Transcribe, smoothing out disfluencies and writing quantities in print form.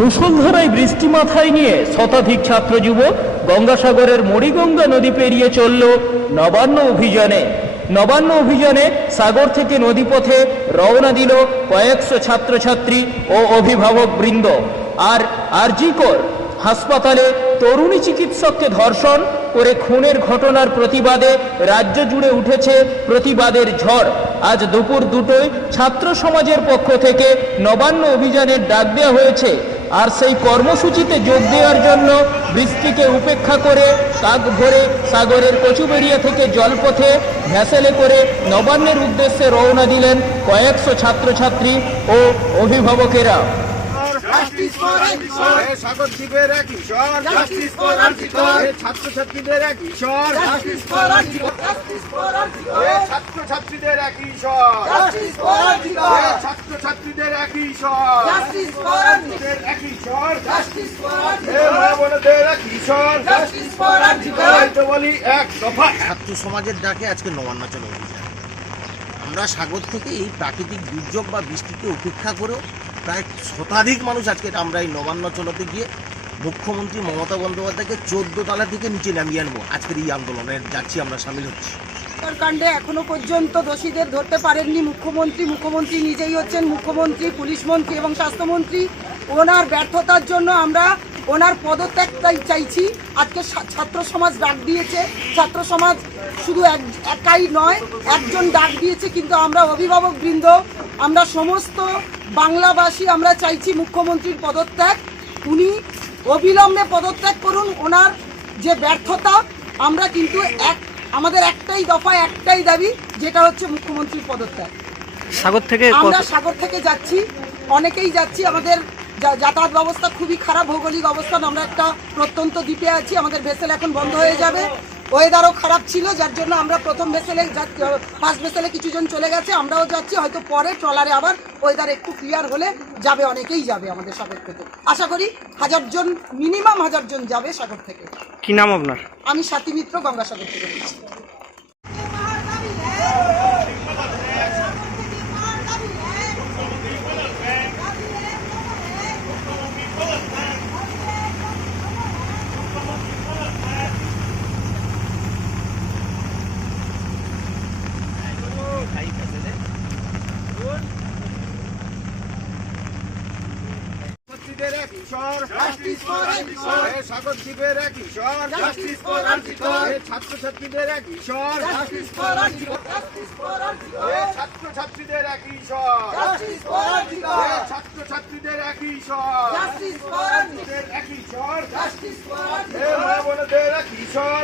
মুষলধারায় বৃষ্টি মাথায় নিয়ে শতাধিক ছাত্র যুবক গঙ্গাসাগরের মরিগঙ্গা নদী পেরিয়ে চলল নবান্ন অভিযানে। নবান্ন অভিযানে সাগর থেকে নদীপথে রওনা দিল কয়েকশো ছাত্রছাত্রী ও অভিভাবক বৃন্দ। আর আরজিকর হাসপাতালে তরুণী চিকিৎসককে ধর্ষণ করে খুনের ঘটনার প্রতিবাদে রাজ্য জুড়ে উঠেছে প্রতিবাদের ঝড়। আজ দুপুর 2টোয় ছাত্র সমাজের পক্ষ থেকে নবান্ন অভিযানের ডাক দেওয়া হয়েছে। আর সেই কর্মসূচিতে যোগ দেওয়ার জন্য বৃষ্টিকে উপেক্ষা করে কাক ভরে সাগরের কচুবেড়িয়া থেকে জলপথে ভ্যাসেলে করে নবান্নের উদ্দেশ্যে রওনা দিলেন কয়েকশো ছাত্রছাত্রী ও অভিভাবকেরা। সাগরদ্বীপের এক ঈশ্বর, ছাত্রছাত্রীদের এক ঈশ্বর, ছাত্রছাত্রীদের এক ঈশ্বর, ছাত্রছাত্রীদের এক ঈশ্বর, এক ঈশ্বর, বোনদের এক ঈশ্বর, বলি এক দফা। ছাত্র সমাজের ডাকে আজকে নবান্ন চলো অভিযান। আমরা সাগর থেকে এই প্রাকৃতিক দুর্যোগ বা বৃষ্টিকে উপেক্ষা করেও প্রায় শতাধিক মানুষ আজকে আমরা এই নবান্ন চলোতে গিয়ে মুখ্যমন্ত্রী মমতা বন্দ্যোপাধ্যায়কে 14 তলা থেকে নিচে নামিয়ে আনবো। আজকের এই আন্দোলনে যাচ্ছি, আমরা সামিল হচ্ছি। কাণ্ডে এখনো পর্যন্ত দোষীদের ধরতে পারেননি মুখ্যমন্ত্রী নিজেই হচ্ছেন মুখ্যমন্ত্রী, পুলিশ মন্ত্রী এবং স্বাস্থ্যমন্ত্রী। ওনার ব্যর্থতার জন্য আমরা ওনার পদত্যাগ চাইছি। আজকে ছাত্র সমাজ ডাক দিয়েছে, ছাত্র সমাজ শুধু একাই নয়, একজন ডাক দিয়েছে, কিন্তু আমরা অভিভাবক বৃন্দ, আমরা সমস্ত বাংলাবাসী আমরা চাইছি মুখ্যমন্ত্রীর পদত্যাগ। উনি অবিলম্বে পদত্যাগ করুন। ওনার যে ব্যর্থতা, আমরা কিন্তু আমাদের একটাই দফা, একটাই দাবি, যেটা হচ্ছে মুখ্যমন্ত্রীর পদত্যাগ। আমরা সাগর থেকে যাচ্ছি, অনেকেই যাচ্ছি। আমাদের যাতায়াত ব্যবস্থা খুবই খারাপ, ভৌগোলিক অবস্থান। আমরা একটা প্রত্যন্ত দ্বীপে আছি, আমাদের ভেসেল এখন বন্ধ হয়ে যাবে। ওয়েদারও খারাপ ছিল, যার জন্য আমরা প্রথম ভেসেলে ফার্স্ট ভেসেলে কিছুজন চলে গেছে, আমরাও যাচ্ছি। হয়তো পরে ট্রলারে আবার ওয়েদার একটু ক্লিয়ার হলে যাবে, অনেকেই যাবে আমাদের সাগর থেকে। আশা করি 1000 জন, মিনিমাম 1000 জন যাবে সাগর থেকে। কি নাম আপনার? আমি স্বাতী মিত্র, গঙ্গাসাগর থেকে বলছি। সাগরদ্বীপের এক ঈশ্বর, ছাত্রছাত্রীদের এক ঈশ্বর, ছাত্রছাত্রীদের এক ঈশ্বর, ছাত্রছাত্রীদের এক ঈশ্বর, এক ঈশ্বর, বোনদের এক ঈশ্বর।